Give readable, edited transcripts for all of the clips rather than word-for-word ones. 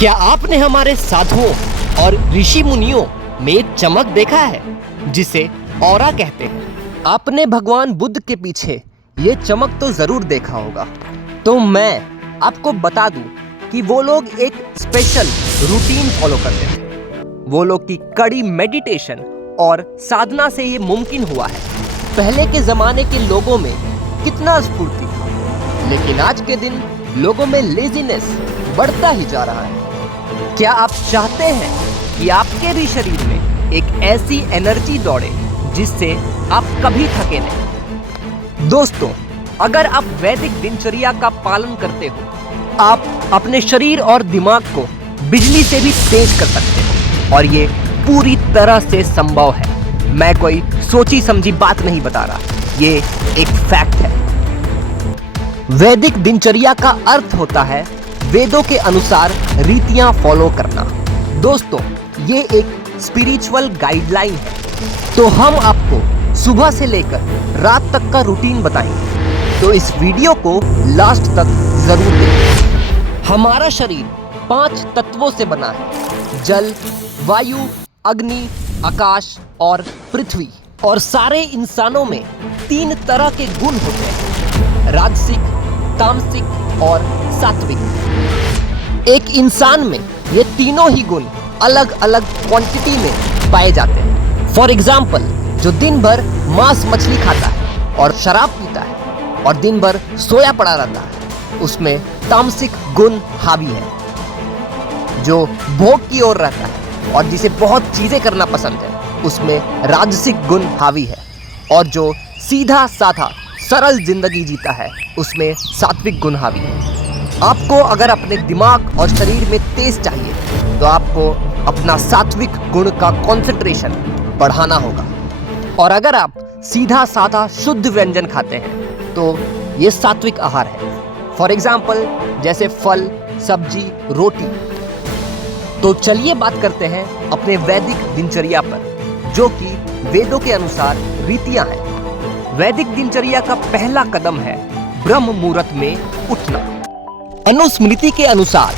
क्या आपने हमारे साधुओं और ऋषि मुनियों में चमक देखा है जिसे ऑरा कहते हैं? आपने भगवान बुद्ध के पीछे ये चमक तो जरूर देखा होगा। तो मैं आपको बता दूं कि वो लोग एक स्पेशल रूटीन फॉलो करते थे। वो लोग की कड़ी मेडिटेशन और साधना से ये मुमकिन हुआ है। पहले के जमाने के लोगों में कितना स्फूर्ति था, लेकिन आज के दिन लोगों में लेजीनेस बढ़ता ही जा रहा है। क्या आप चाहते हैं कि आपके भी शरीर में एक ऐसी एनर्जी दौड़े जिससे आप कभी थके नहीं? दोस्तों, अगर आप वैदिक दिनचर्या का पालन करते हो, आप अपने शरीर और दिमाग को बिजली से भी तेज कर सकते हो, और ये पूरी तरह से संभव है। मैं कोई सोची समझी बात नहीं बता रहा, ये एक फैक्ट है। वैदिक दिनचर्या का अर्थ होता है वेदों के अनुसार रीतियां फॉलो करना। दोस्तों, ये एक स्पिरिचुअल गाइडलाइन है। तो हम आपको सुबह से लेकर रात तक का रूटीन बताएंगे, तो इस वीडियो को लास्ट तक जरूर देखें। हमारा शरीर 5 तत्वों से बना है: जल, वायु, अग्नि, आकाश और पृथ्वी। और सारे इंसानों में 3 तरह के गुण होते हैं: राजसिक, तामसिक और सात्विक। एक इंसान में ये तीनों ही गुण अलग अलग क्वांटिटी में पाए जाते हैं। फॉर एग्जाम्पल, जो दिन भर मांस मछली खाता है और शराब पीता है और दिन भर सोया पड़ा रहता है, उसमें तामसिक गुण हावी है। जो भोग की ओर रहता है और जिसे बहुत चीजें करना पसंद है, उसमें राजसिक गुण हावी है। और जो सीधा साधा सरल जिंदगी जीता है, उसमें सात्विक गुण हावी है। आपको अगर अपने दिमाग और शरीर में तेज चाहिए, तो आपको अपना सात्विक गुण का कंसंट्रेशन बढ़ाना होगा। और अगर आप सीधा साधा शुद्ध व्यंजन खाते हैं, तो ये सात्विक आहार है। फॉर एग्जाम्पल, जैसे फल, सब्जी, रोटी। तो चलिए बात करते हैं अपने वैदिक दिनचर्या पर, जो कि वेदों के अनुसार रीतियां हैं। वैदिक दिनचर्या का पहला कदम है ब्रह्म मुहूर्त में उठना। अनुस्मृति के अनुसार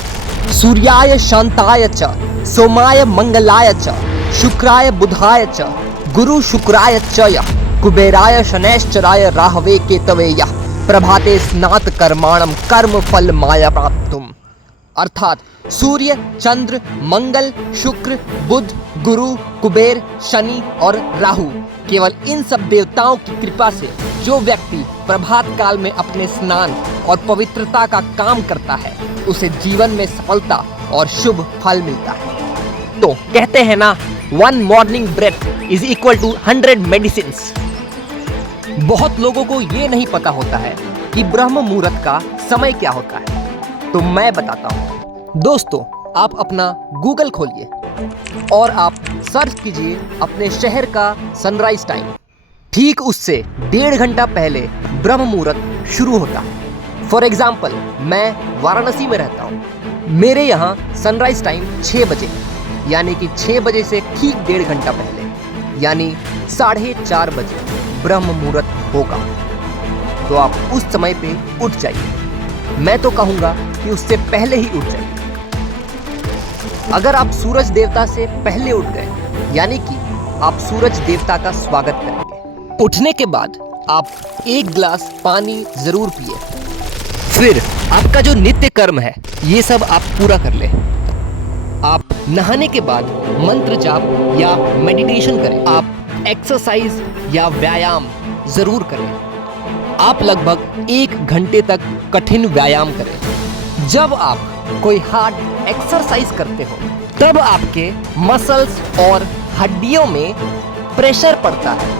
सूर्याय शांताय च, सोमाय मंगलाय च, शुक्राय बुधाय च, गुरु शुक्राय च यः, कुबेराय शनैश्चराय राहवे केतवे यः, प्रभाते स्नात कर्माणम कर्म फल माया प्राप्तुम। अर्थात सूर्य, चंद्र, मंगल, शुक्र, बुध, गुरु, कुबेर, शनि और राहु, केवल इन सब देवताओं की कृपा से जो व्यक्ति प्रभात काल में अपने स्नान और पवित्रता का काम करता है, उसे जीवन में सफलता और शुभ फल मिलता है। तो कहते हैं ना, 1 morning breath is equal to 100 medicines. बहुत लोगों को ये नहीं पता होता है कि ब्रह्म मुहूर्त का समय क्या होता है, तो मैं बताता हूँ। दोस्तों, आप अपना गूगल खोलिए और आप सर्च कीजिए अपने शहर का सनराइज टाइम। ठीक उससे 1.5 घंटा पहले ब्रह्म मुहूर्त शुरू होता है। फॉर एग्जाम्पल, मैं वाराणसी में रहता हूँ। मेरे यहाँ सनराइज टाइम 6 बजे, यानी कि 6 बजे से ठीक 1.5 घंटा पहले, यानी 4:30 बजे ब्रह्म मुहूर्त होगा। तो आप उस समय पे उठ जाइए। मैं तो कहूँगा कि उससे पहले ही उठ जाइए। अगर आप सूरज देवता से पहले उठ गए, यानी कि आप सूरज देवता का स्वागत करेंगे। उठने के बाद आप 1 गिलास पानी जरूर पिए। फिर आपका जो नित्य कर्म है, ये सब आप पूरा कर ले। आप नहाने के बाद मंत्र जाप या मेडिटेशन करें। आप एक्सरसाइज या व्यायाम जरूर करें। आप लगभग 1 घंटे तक कठिन व्यायाम करें। जब आप कोई हार्ड एक्सरसाइज करते हो, तब आपके मसल्स और हड्डियों में प्रेशर पड़ता है।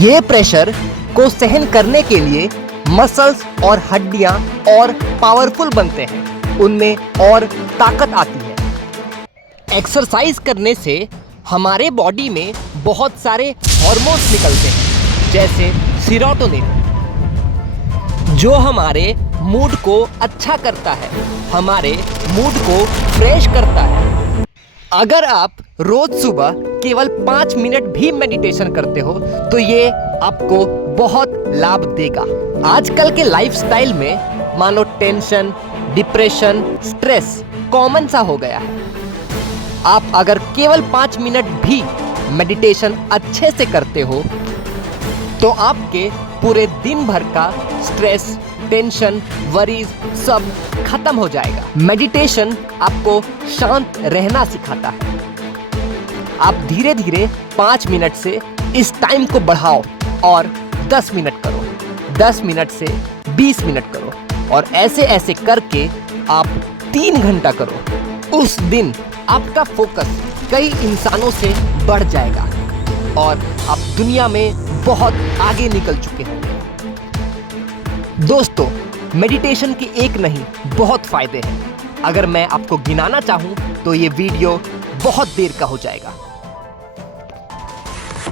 ये प्रेशर को सहन करने के लिए मसल्स और हड्डियां और पावरफुल बनते हैं, उनमें और ताकत आती है। एक्सरसाइज करने से हमारे बॉडी में बहुत सारे हार्मोन्स निकलते हैं, जैसे सेरोटोनिन, जो हमारे मूड को अच्छा करता है, हमारे मूड को फ्रेश करता है। अगर आप रोज सुबह केवल 5 मिनट भी मेडिटेशन करते हो, तो ये आपको बहुत लाभ देगा। आजकल के लाइफस्टाइल में मानो टेंशन, डिप्रेशन, स्ट्रेस कॉमन सा हो गया है। आप अगर केवल 5 मिनट भी मेडिटेशन अच्छे से करते हो तो आपके पूरे दिन भर का स्ट्रेस, टेंशन, वरीज सब खत्म हो जाएगा। मेडिटेशन आपको शांत रहना सिखाता है। आप धीरे धीरे 5 मिनट से इस टाइम को बढ़ाओ और 10 मिनट करो, 10 मिनट से 20 मिनट करो और ऐसे ऐसे करके आप 3 घंटा करो। उस दिन आपका फोकस कई इंसानों से बढ़ जाएगा और आप दुनिया में बहुत आगे निकल चुके होंगे। दोस्तों, मेडिटेशन के एक नहीं बहुत फायदे हैं। अगर मैं आपको गिनाना चाहूं तो ये वीडियो बहुत देर का हो जाएगा।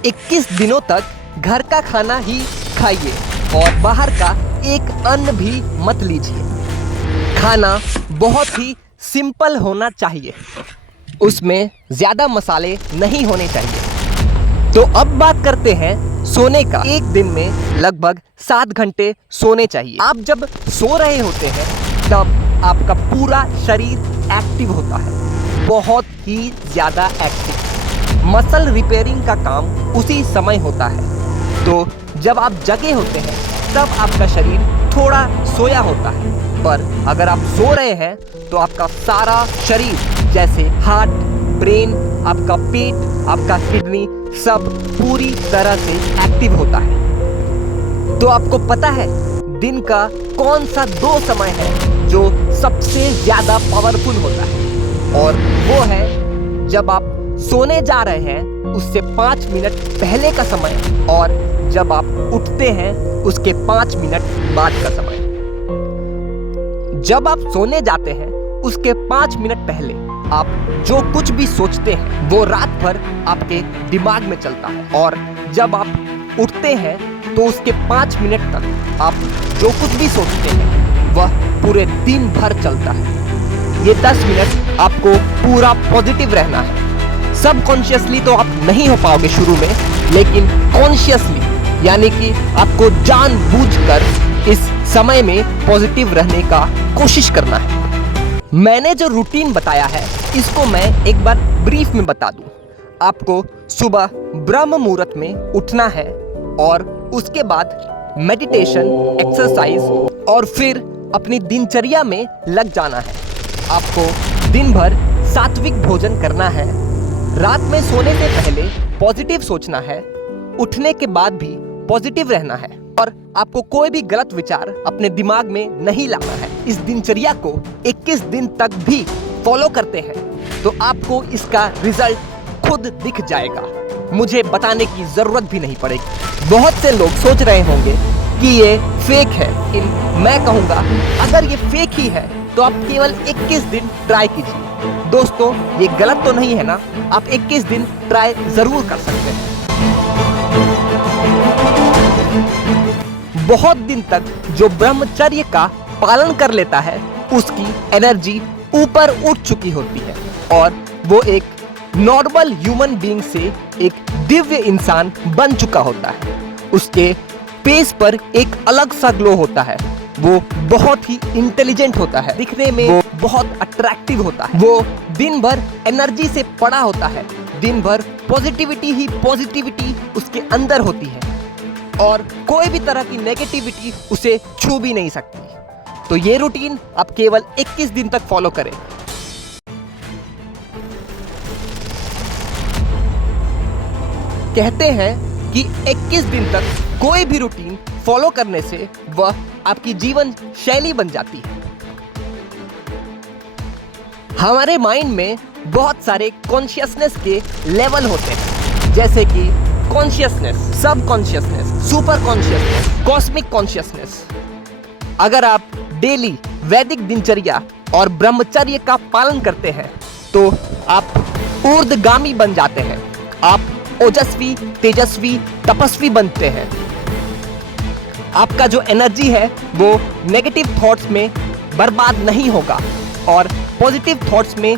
21 दिनों तक घर का खाना ही खाइए और बाहर का एक अन्न भी मत लीजिए। खाना बहुत ही सिंपल होना चाहिए, उसमें ज्यादा मसाले नहीं होने चाहिए। तो अब बात करते हैं सोने का। एक दिन में लगभग 7 घंटे सोने चाहिए। आप जब सो रहे होते हैं तब आपका पूरा शरीर एक्टिव होता है, बहुत ही ज्यादा एक्टिव। मसल रिपेयरिंग का काम उसी समय होता है। तो जब आप जगे होते हैं तब आपका शरीर थोड़ा सोया होता है, पर अगर आप सो रहे हैं तो आपका सारा शरीर जैसे हार्ट, ब्रेन, आपका पेट, आपका किडनी सब पूरी तरह से एक्टिव होता है। तो आपको पता है दिन का कौन सा 2 समय है जो सबसे ज्यादा पावरफुल होता है, और वो है जब आप सोने जा रहे हैं उससे 5 मिनट पहले का समय और जब आप उठते हैं उसके 5 मिनट बाद का समय। जब आप सोने जाते हैं उसके 5 मिनट पहले आप जो कुछ भी सोचते हैं वो रात भर आपके दिमाग में चलता है, और जब आप उठते हैं तो उसके 5 मिनट तक आप जो कुछ भी सोचते हैं वह पूरे दिन भर चलता है। ये 10 मिनट आपको पूरा पॉजिटिव रहना है। सबकॉन्शियसली तो आप नहीं हो पाओगे शुरू में, लेकिन कॉन्शियसली यानी कि आपको जानबूझकर इस समय में पॉजिटिव रहने का कोशिश करना है। मैंने जो रूटीन बताया है इसको मैं एक बार ब्रीफ में बता दूं। आपको सुबह ब्रह्म मुहूर्त में उठना है और उसके बाद मेडिटेशन, एक्सरसाइज और फिर अपनी दिनचर्या में लग जाना है। आपको दिन भर सात्विक भोजन करना है, रात में सोने से पहले पॉजिटिव सोचना है, उठने के बाद भी पॉजिटिव रहना है और आपको कोई भी गलत विचार अपने दिमाग में नहीं लाना है। इस दिनचर्या को 21 दिन तक भी फॉलो करते हैं तो आपको इसका रिजल्ट खुद दिख जाएगा, मुझे बताने की जरूरत भी नहीं पड़ेगी। बहुत से लोग सोच रहे होंगे कि ये फेक है, लेकिन मैं कहूँगा अगर ये फेक ही है तो आप केवल 21 दिन ट्राई कीजिए। दोस्तों, ये गलत तो नहीं है ना? आप 21 दिन ट्राई जरूर कर सकते हैं। बहुत दिन तक जो ब्रह्मचर्य का पालन कर लेता है उसकी एनर्जी ऊपर उठ चुकी होती है और वो एक नॉर्मल ह्यूमन बीइंग से एक दिव्य इंसान बन चुका होता है। उसके फेस पर एक अलग सा ग्लो होता है, वो बहुत ही इंटेलिजेंट होता है, दिखने में वो बहुत अट्रैक्टिव होता है, वो दिन भर एनर्जी से पड़ा होता है, दिन भर पॉजिटिविटी ही पॉजिटिविटी उसके अंदर होती है और कोई भी तरह की नेगेटिविटी उसे छू भी नहीं सकती। तो ये रूटीन आप केवल 21 दिन तक फॉलो करें। कहते हैं कि 21 दिन तक कोई भी रूटीन फॉलो करने से वह आपकी जीवन शैली बन जाती है। हमारे माइंड में बहुत सारे कॉन्शियसनेस के लेवल होते हैं, जैसे कि कॉन्शियसनेस, सब consciousness, super consciousness, cosmic consciousness. अगर आप डेली वैदिक दिनचर्या और ब्रह्मचर्य का पालन करते हैं तो आप ऊर्ध्वगामी बन जाते हैं, आप ओजस्वी, तेजस्वी, तपस्वी बनते हैं। आपका जो एनर्जी है वो नेगेटिव थॉट्स में बर्बाद नहीं होगा और पॉजिटिव थॉट्स में